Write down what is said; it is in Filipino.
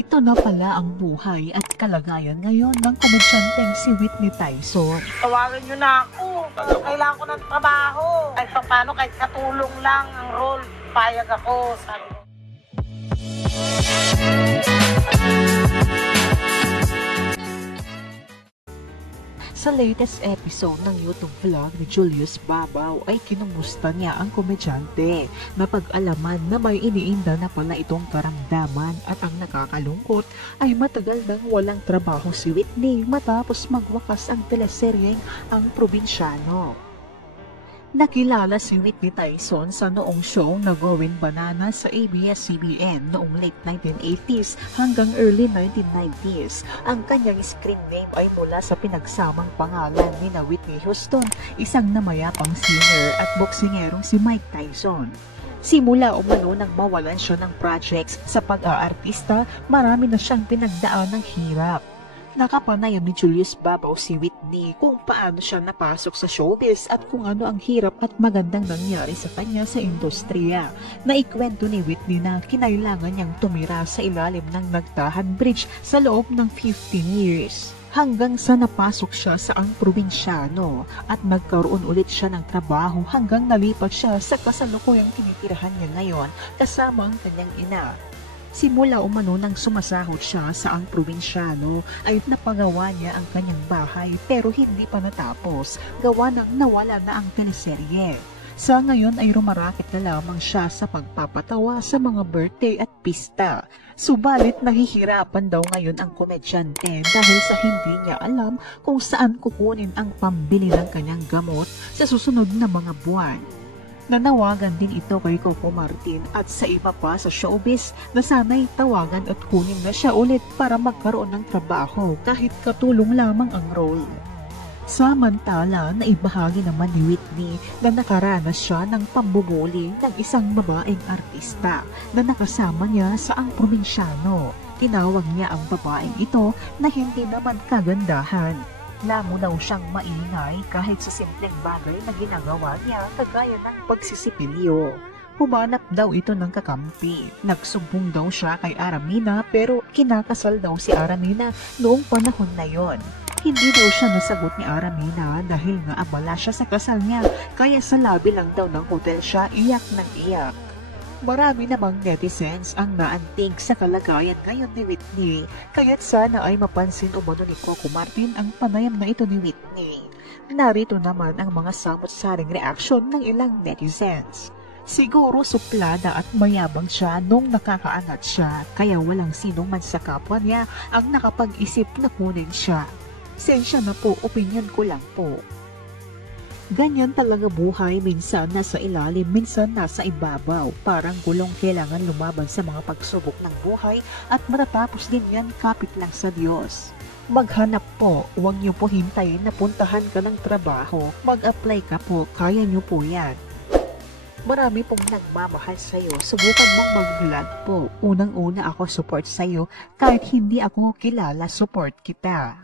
Ito na pala ang buhay at kalagayan ngayon ng komedyanteng si Whitney Tyson. Tawagan nyo na ako. Kailangan ko ng trabaho. Kahit paano, kahit katulong lang ang role, payag ako. Sabi ko. Sa latest episode ng YouTube vlog ni Julius Babaw ay kinumusta niya ang komedyante na pag-alaman na may iniinda na pala itong karamdaman at ang nakakalungkot ay matagal nang walang trabaho si Whitney matapos magwakas ang teleseryeng Ang Probinsyano. Nakilala si Whitney Tyson sa noong show na Going Banana sa ABS-CBN noong late 1980s hanggang early 1990s. Ang kanyang screen name ay mula sa pinagsamang pangalan ni na Whitney Houston, isang namayapang singer at boksingerong si Mike Tyson. Simula umano nang mawalan siya ng projects sa pag-aartista, marami na siyang pinagdaan ng hirap. Nakapanayam ni Julius Babaw si Whitney kung paano siya napasok sa showbiz at kung ano ang hirap at magandang nangyari sa kanya sa industriya. Naikwento ni Whitney na kinailangan niyang tumira sa ilalim ng Nagtahan Bridge sa loob ng 15 years. Hanggang sa napasok siya sa Ang Probinsyano at nagkaroon ulit siya ng trabaho hanggang nalipat siya sa kasalukuyang tinitirahan niya ngayon kasama ang kanyang ina. Simula umano nang sumasahod siya sa Ang Probinsyano ay napagawa niya ang kanyang bahay pero hindi pa natapos, gawa ng nawala na ang teleserye. Sa ngayon ay rumarakit na lamang siya sa pagpapatawa sa mga birthday at pista. Subalit nahihirapan daw ngayon ang komedyante dahil sa hindi niya alam kung saan kukunin ang pambili ng kanyang gamot sa susunod na mga buwan. Nanawagan din ito kay Coco Martin at sa iba pa sa showbiz na sana'y tawagan at kunin na siya ulit para magkaroon ng trabaho kahit katulong lamang ang role. Samantala, naibahagi naman ni Whitney na nakaranas siya ng pambubuli ng isang babaeng artista na nakasama niya sa Ang Probinsyano. Tinawag niya ang babaeng ito na hindi naman kagandahan. Lamo daw siyang maingay kahit sa simpleng bagay na ginagawa niya kagaya ng pagsisipilyo. Humanap daw ito ng kakampi. Nagsumbong daw siya kay Aramina pero kinakasal daw si Aramina noong panahon na yon. Hindi daw siya nasagot ni Aramina dahil nga abala siya sa kasal niya kaya sa labi lang daw ng hotel siya iyak ng iyak. Marami namang netizens ang naantig sa kalagayan ngayon ni Whitney, kaya't sana ay mapansin umano ni Coco Martin ang panayam na ito ni Whitney. Narito naman ang mga samot-saring reaksyon ng ilang netizens. Siguro suplada at mayabang siya nung nakakaangat siya, kaya walang sinong man sa kapwa niya ang nakapag-isip na kunin siya. Sensya na po, opinion ko lang po. Ganyan talaga buhay, minsan nasa ilalim, minsan nasa ibabaw. Parang gulong, kailangan lumaban sa mga pagsubok ng buhay at matatapos din yan kapit lang sa Diyos. Maghanap po, huwag niyo po hintayin na puntahan ka ng trabaho. Mag-apply ka po, kaya niyo po yan. Marami pong nagmamahal sa'yo, subukan mong mag-vlog po. Unang-una ako support sa'yo, kahit hindi ako kilala, support kita.